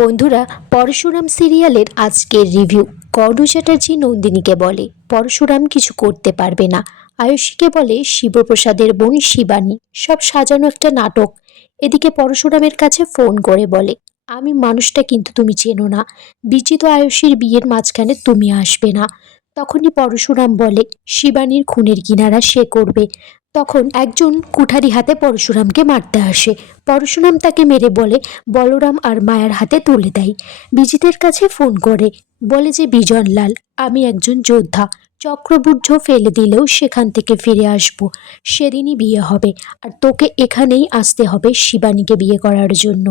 বন্ধুরা, পরশুরাম সিরিয়ালের আজকের রিভিউ। কর্ণ চ্যাটার্জি নন্দিনীকে বলে পরশুরাম কিছু করতে পারবে না। আয়ুষীকে বলে শিবপ্রসাদের বোন শিবানী, সব সাজানো একটা নাটক। এদিকে পরশুরামের কাছে ফোন করে বলে, আমি মানুষটা কিন্তু তুমি চেনো না, বিজিত আয়ুষীর বিয়ের মাঝখানে তুমি আসবে না। তখনই পরশুরাম বলে শিবানীর খুনের কিনারা সে করবে। তখন একজন কুঠারি হাতে পরশুরামকে মারতে আসে। পরশুরাম তাকে মেরে বলে বলরাম আর মায়ার হাতে তুলে দেয়। বিজিতের কাছে ফোন করে বলে যে বিজনলাল, আমি একজন যোদ্ধা, চক্রবুর্জ ফেলে দিলেও সেখান থেকে ফিরে আসব, সেদিনই বিয়ে হবে, আর তোকে এখানেই আসতে হবে শিবানীকে বিয়ে করার জন্য।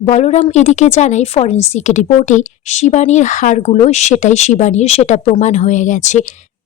বলরাম এদিকে জানায় ফরেন্সিক রিপোর্টে শিবানীর হাড়গুলো সেটাই শিবানীর, সেটা প্রমাণ হয়ে গেছে।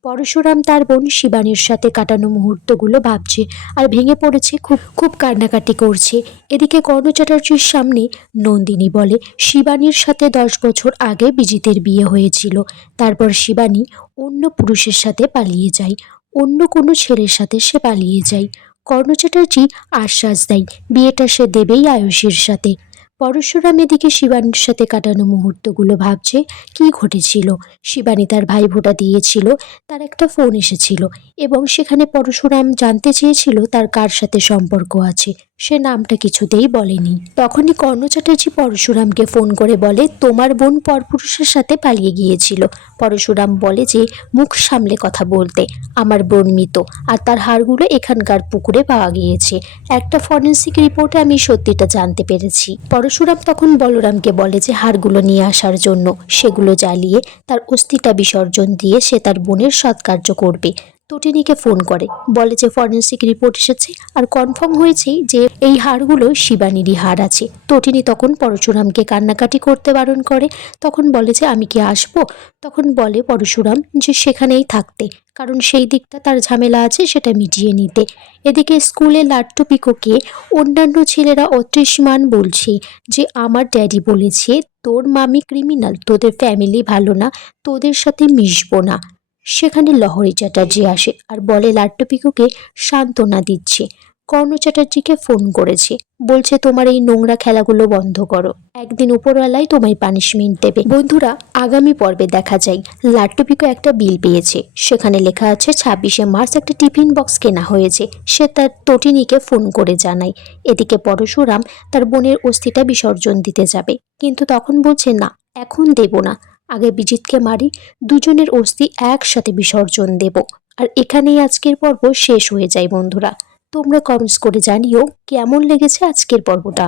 পরশুরাম তার বোন শিবানীর সাথে কাটানো মুহূর্তগুলো ভাবছে আর ভেঙে পড়েছে, খুব খুব কান্নাকাটি করছে। এদিকে কর্ণ চ্যাটার্জির সামনে নন্দিনী বলে শিবানীর সাথে 10 বছর আগে বিজিতের বিয়ে হয়েছিল, তারপর শিবানী অন্য পুরুষের সাথে পালিয়ে যায়, অন্য কোনো ছেলের সাথে সে পালিয়ে যায়। কর্ণ চ্যাটার্জি আশ্বাস দেয় বিয়েটা সে দেবেই আয়ুষীর সাথে। পরশুরাম এদিকে শিবানীর সাথে কাটানো মুহূর্তগুলো ভাবছে, কি ঘটেছিল। শিবানী তার ভাই ভোটা দিয়েছিল, তার একটা ফোন এসেছিল এবং সেখানে পরশুরাম জানতে চেয়েছিল তার কার সাথে সম্পর্ক আছে, সে নামটা কিছুতেই বলেনি। তখনই কর্ণ চ্যাটার্জি পরশুরামকে ফোন করে বলে তোমার বোন পরপুরুষের সাথে পালিয়ে গিয়েছিল। পরশুরাম বলে যে মুখ সামলে কথা বলতে, আমার বোন মৃত আর তার হাড়গুলো এখানকার পুকুরে পাওয়া গিয়েছে, একটা ফরেন্সিক রিপোর্টে আমি সত্যিটা জানতে পেরেছি। পরশুরাম তখন বলরামকে বলে যে হাড়গুলো নিয়ে আসার জন্য, সেগুলো জ্বালিয়ে তার অস্থিটা বিসর্জন দিয়ে সে তার বোনের সৎকার্য করবে। তটিনীকে ফোন করে বলে যে ফরেন্সিক রিপোর্ট এসেছে আর কনফার্ম হয়েছে যে এই হাড়গুলো শিবানীরই হাড় আছে। তটিনী তখন পরশুরামকে কান্নাকাটি করতে বারণ করে, তখন বলে যে আমি কি আসবো। তখন বলে পরশুরাম যে সেখানেই থাকতে, কারণ সেই দিকটা তার ঝামেলা আছে সেটা মিটিয়ে নিতে। এদিকে স্কুলে লাট্টু পিকোকে অন্যান্য ছেলেরা অতৃষ্মান বলছে যে আমার ড্যাডি বলেছে তোর মামি ক্রিমিনাল, তোদের ফ্যামিলি ভালো না, তোদের সাথে মিশবো না। সেখানে লহরী চ্যাটার্জি আসে আর বলে লাট্টু পিকুকে সান্ত্বনা দিচ্ছে। কর্ণ চ্যাটার্জিকে ফোন করেছে, বলছে তোমার এই নোংরা খেলাগুলো বন্ধ করো, একদিন উপরওয়ালাই তোমায় পানিশমেন্ট দেবে। বন্ধুরা, আগামী পর্বে দেখা যায় লাট্টু পিকু একটা বিল পেয়েছে, সেখানে লেখা আছে 26শে মার্চ একটা টিফিন বক্স কেনা হয়েছে, সে তার তটিনীকে ফোন করে জানায়। এদিকে পরশুরাম তার বোনের অস্থিটা বিসর্জন দিতে যাবে, কিন্তু তখন বলছে না, এখন দেব না, আগে বিজিতকে মারি, দুজনের অস্থি একসাথে বিসর্জন দেব। আর এখানেই আজকের পর্ব শেষ হয়ে যায়। বন্ধুরা, তোমরা কমেন্টস করে জানিও কেমন লেগেছে আজকের পর্বটা।